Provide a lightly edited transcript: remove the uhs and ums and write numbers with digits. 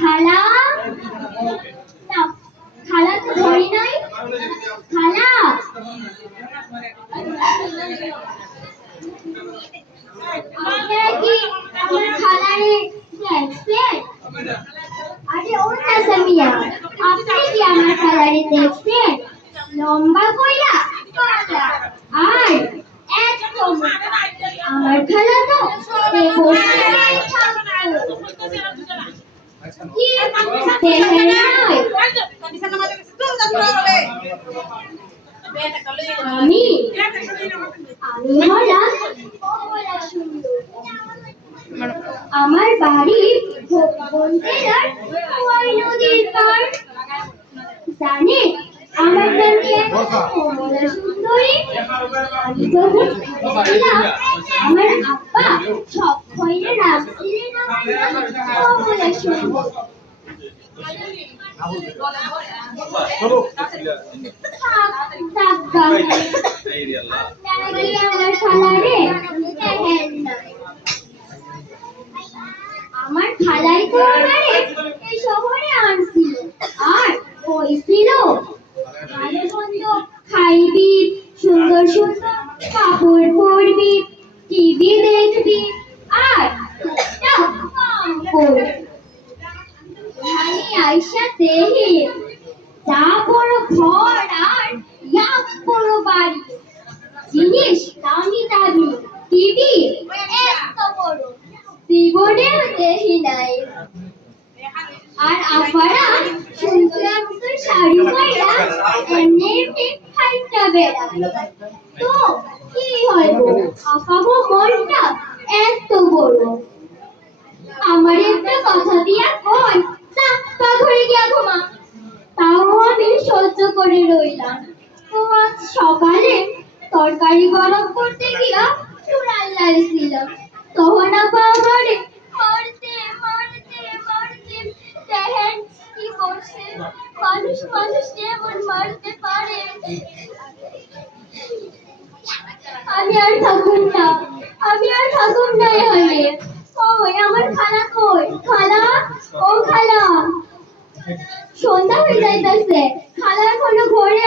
খালা না, খালা তো ধরি নাই। খালা আপনারা কি আমার খালারে দেখছেন? আরে ও চাচা মিয়া, আপনি কি আমার খালারে দেখছেন? লম্বা কইরা পাতলা আর এত মোটা। আমার খালা তো দেবতায় থাকতো। কি দেখেন নাই? আমি আমি হলাম অবলা সুন্দর। আমার বাড়ি ভোগবন জেলার ওই নদীর পার। জানেন আমার নামটি অবলা সুন্দরী। আমি যখন ছিলাম আমার আব্বা সব খইরে রাখছিলেন আমার নাম অবলা সুন্দর। আমার খালাই তো আমারে এই শহরে আনছিল আর কইছিল ভালো মন্দ খাইবি, সুন্দর সুন্দর কাপড় পরবি, টিভি দেখবি আর টুকটাক কাম করবি। আমি আইসা দেহি যা বড় ঘর আর ইয়া বড় বাড়ি, জিনিস দামি দামি, টিভি এত বড়, জীবনেও দেখি নাই। আর আব্বারা সুন্দর সুন্দর শাড়ি পরা এমনি এমনি হাইটা বেড়ায়। তো কি হইব, আপাগো মনটা এত বড়। আমার একটা কথা দিয়া কই, না ঘরে গিয়া ঘুমা। তাও আমি সহ্য করে রইলাম। তো আজ সকালে তরকারি গরম করতে গিয়া চুড়াল লাগছিলাম, তখন আপা আমারে মারতে মারতে মারতে দেখেন কি করছে। মানুষ মানুষকে এমন মারতে পারে? আমি আর থাকুম না, আমি আর থাকুম না এখানে। কই আমার খালা কই? খালা, ও খালা। সন্ধ্যা হয়ে যাইতাছে, খালা এখনো ঘরে